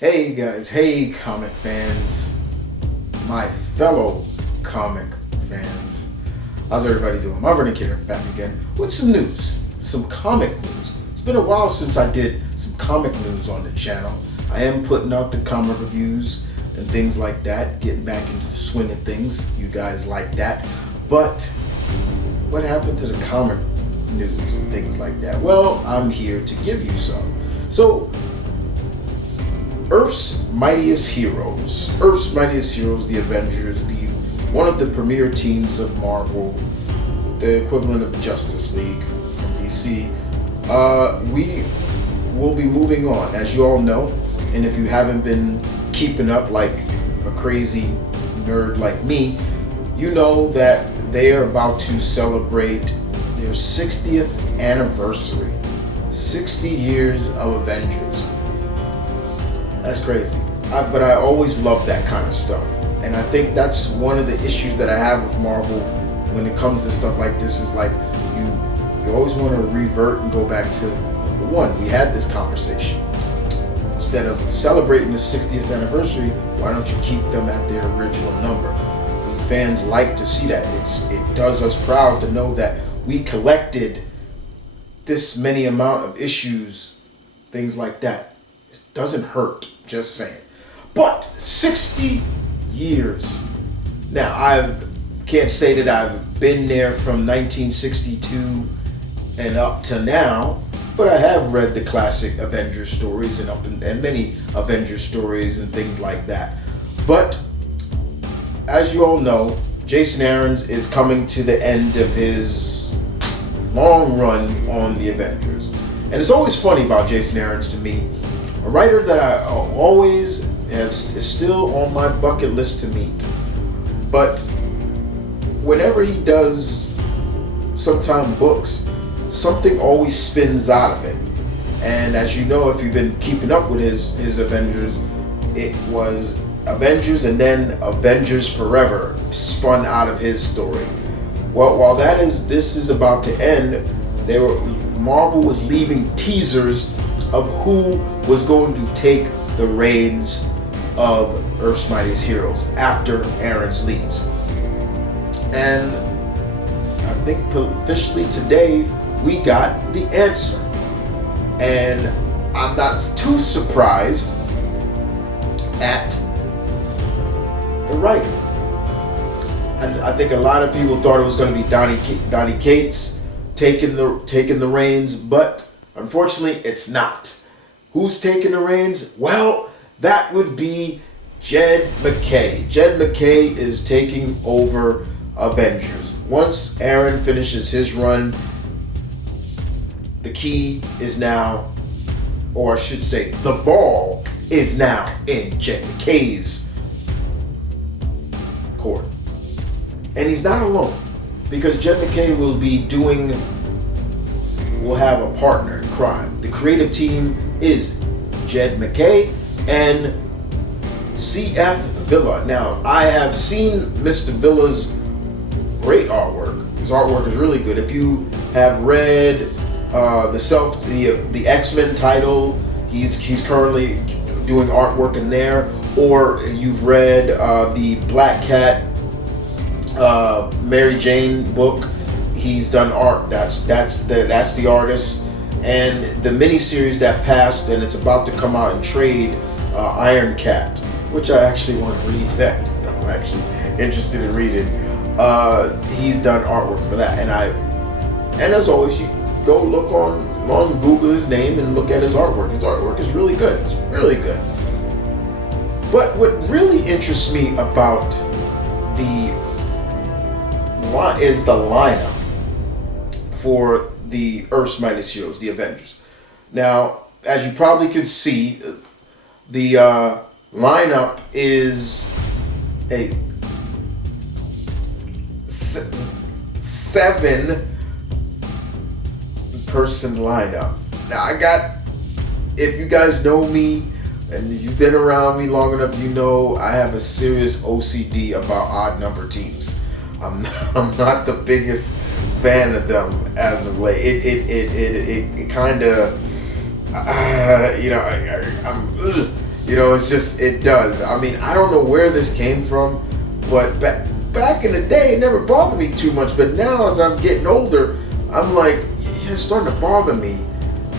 Hey guys, hey comic fans, my fellow comic fans. How's everybody doing? M.V.K here, back again with some news, some comic news. It's been a while since I did some comic news on the channel. I am putting out the comic reviews and things like that, getting back into the swing of things. You guys like that. But what happened to the comic news and things like that? Well, I'm here to give you some. So, Earth's Mightiest Heroes, the Avengers, one of the premier teams of Marvel, the equivalent of the Justice League from DC. We will be moving on, as you all know, and if you haven't been keeping up like a crazy nerd like me, you know that they are about to celebrate their 60th anniversary. 60 years of Avengers. That's crazy. But I always love that kind of stuff. And I think that's one of the issues that I have with Marvel when it comes to stuff like this is like you always want to revert and go back to number one. We had this conversation. Instead of celebrating the 60th anniversary, why don't you keep them at their original number? We fans like to see that. It does us proud to know that we collected this many amount of issues, things like that. It doesn't hurt, just saying. But 60 years. Now, can't say that I've been there from 1962 and up to now, but I have read the classic Avengers stories and many Avengers stories and things like that. But as you all know, Jason Aaron's is coming to the end of his long run on the Avengers. And it's always funny about Jason Aaron's to me. A writer that I always have is still on my bucket list to meet. But whenever he does sometime books, something always spins out of it. And as you know, if you've been keeping up with his Avengers, it was Avengers and then Avengers Forever spun out of his story. Well, while this is about to end, Marvel was leaving teasers of who was going to take the reins of Earth's Mightiest Heroes after Aaron's leaves. And I think officially today we got the answer. And I'm not too surprised at the writer. And I think a lot of people thought it was going to be Donny Cates taking the reins, but unfortunately, it's not. Who's taking the reins? Well, that would be Jed MacKay. Jed MacKay is taking over Avengers. Once Aaron finishes his run, the key is now, or I should say, the ball is now in Jed MacKay's court. And he's not alone, because Jed MacKay will have a partner in crime. The creative team is Jed MacKay and C.F. Villa. Now, I have seen Mr. Villa's great artwork. His artwork is really good. If you have read the X-Men title, he's currently doing artwork in there. Or you've read the Black Cat Mary Jane book. He's done art. That's the artist. And the miniseries that passed and it's about to come out in trade, Iron Cat, which I actually want to read. That I'm actually interested in reading. He's done artwork for that, and as always, you go look on Google his name and look at his artwork. His artwork is really good. It's really good. But what really interests me about is the lineup for the Earth's Mightiest Heroes, the Avengers. Now, as you probably could see, the lineup is a 7-person lineup. Now, if you guys know me and you've been around me long enough, you know I have a serious OCD about odd number teams. I'm not the biggest fan of them as of late. It kind of, It's just, it does. I mean, I don't know where this came from, but back in the day, it never bothered me too much. But now, as I'm getting older, I'm like, yeah, it's starting to bother me.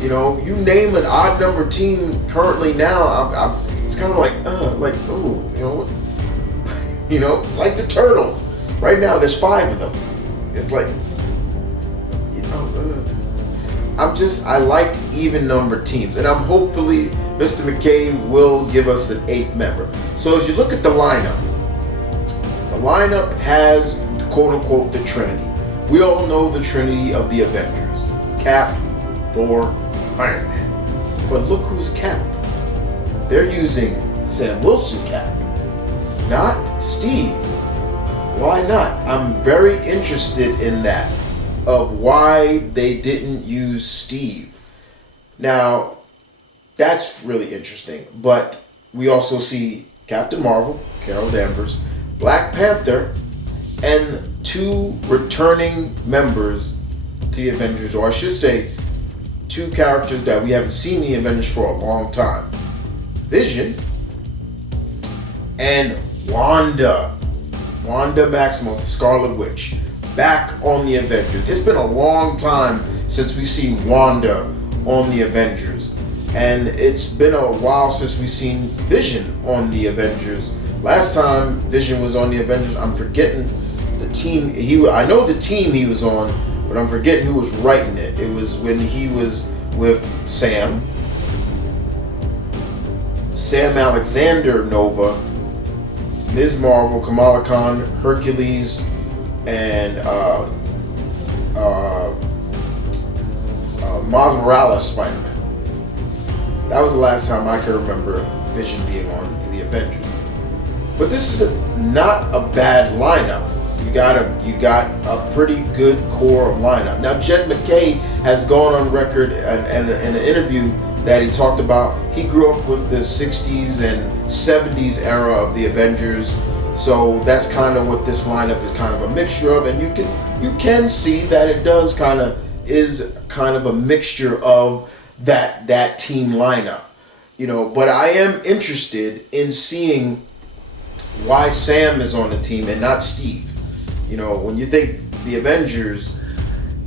You name an odd number team currently now, it's kind of like, ooh, like the Turtles. Right now, there's 5 of them. It's like, I like even number teams, and I'm hopefully Mr. McKay will give us an 8th member. So as you look at the lineup has, quote unquote, the Trinity. We all know the Trinity of the Avengers: Cap, Thor, Iron Man. But look who's Cap. They're using Sam Wilson Cap, not Steve. Why not? I'm very interested in that, of why they didn't use Steve. Now, that's really interesting. But we also see Captain Marvel, Carol Danvers, Black Panther, and 2 returning members to the Avengers, or I should say 2 characters that we haven't seen the Avengers for a long time. Vision and Wanda Maximoff, the Scarlet Witch, back on the Avengers. It's been a long time since we've seen Wanda on the Avengers, and it's been a while since we've seen Vision on the Avengers. Last time Vision was on the Avengers, I'm forgetting the team. I know the team he was on, but I'm forgetting who was writing it. It was when he was with Sam Alexander Nova, Ms. Marvel, Kamala Khan, Hercules, and Miles Morales Spider-Man. That was the last time I can remember Vision being on the Avengers. But this is not a bad lineup. You got a pretty good core lineup. Now, Jed MacKay has gone on record in an interview that he talked about. He grew up with the 60s and 70s era of the Avengers, so that's kind of what this lineup is kind of a mixture of. And you can see that it is kind of a mixture of that team lineup, But I am interested in seeing why Sam is on the team and not Steve. When you think the Avengers,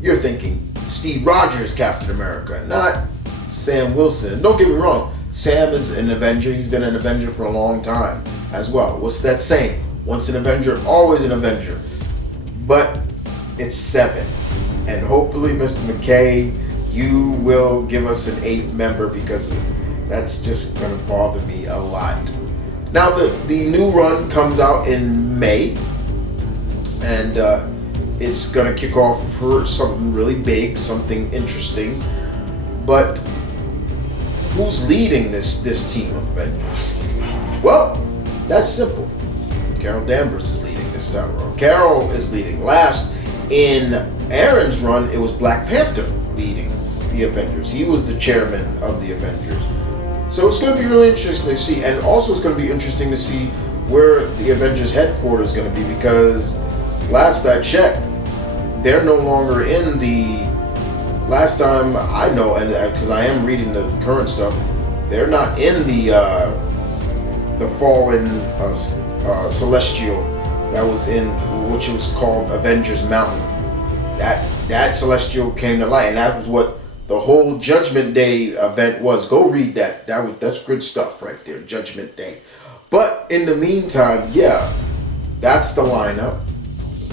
you're thinking Steve Rogers, Captain America, not Sam Wilson. Don't get me wrong, Sam is an Avenger. He's been an Avenger for a long time as well. What's that saying? Once an Avenger, always an Avenger. But it's 7. And hopefully, Mr. McKay, you will give us an 8th member, because that's just going to bother me a lot. Now, the new run comes out in May, and it's going to kick off for something really big, something interesting. But who's leading this team of Avengers? Well, that's simple. Carol Danvers is leading this time around. Carol is leading. Last in Aaron's run, it was Black Panther leading the Avengers. He was the chairman of the Avengers. So it's going to be really interesting to see, and also it's going to be interesting to see where the Avengers headquarters is going to be, because last I checked, they're no longer in the. Last time I know, and because I am reading the current stuff, they're not in the fallen celestial that was in, which was called Avengers Mountain. That celestial came to light, and that was what the whole Judgment Day event was. Go read that. That's good stuff right there, Judgment Day. But in the meantime, yeah, that's the lineup.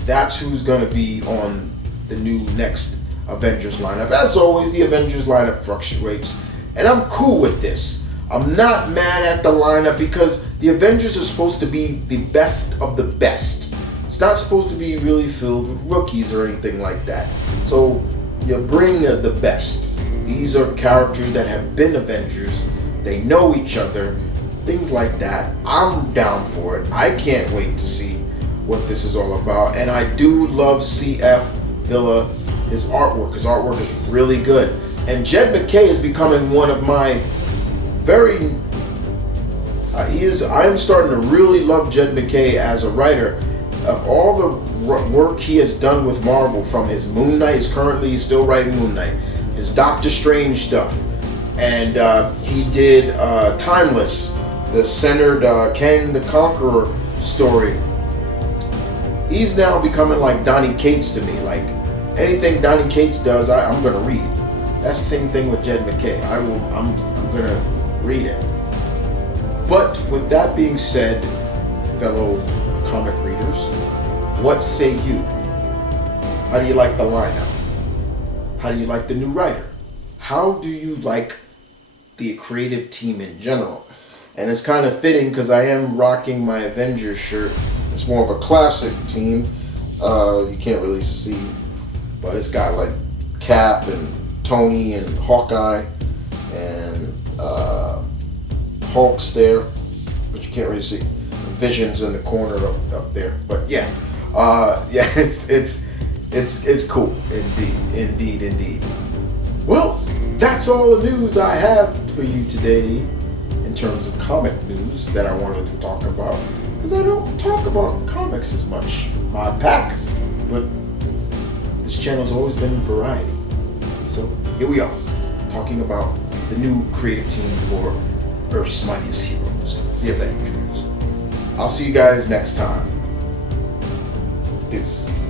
That's who's going to be on the new next Avengers lineup. As always, the Avengers lineup fluctuates, and I'm cool with this. I'm not mad at the lineup, because the Avengers are supposed to be the best of the best. It's not supposed to be really filled with rookies or anything like that. So you bring the best. These are characters that have been Avengers. They know each other. Things like that. I'm down for it. I can't wait to see what this is all about. And I do love C.F. Villa, his artwork. His artwork is really good. And Jed MacKay is becoming one of my very... I'm starting to really love Jed MacKay as a writer. Of all the work he has done with Marvel, from his Moon Knight, he's still writing Moon Knight, his Doctor Strange stuff, and he did Timeless the centered Kang the Conqueror story, he's now becoming like Donny Cates to me. Like anything Donny Cates does, I'm gonna read. That's the same thing with Jed MacKay. I'm gonna read it. But with that being said, fellow comic readers, what say you? How do you like the lineup? How do you like the new writer? How do you like the creative team in general? And it's kind of fitting because I am rocking my Avengers shirt. It's more of a classic team. You can't really see, but it's got like Cap and Tony and Hawkeye and Hulk's there, but you can't really see. Vision's in the corner up there. But yeah, it's cool indeed. Well, that's all the news I have for you today in terms of comic news that I wanted to talk about, because I don't talk about comics as much. My pack, but this channel's always been variety. So here we are, talking about the new creative team for Earth's Mightiest Heroes, the Avengers. I'll see you guys next time. Deuces.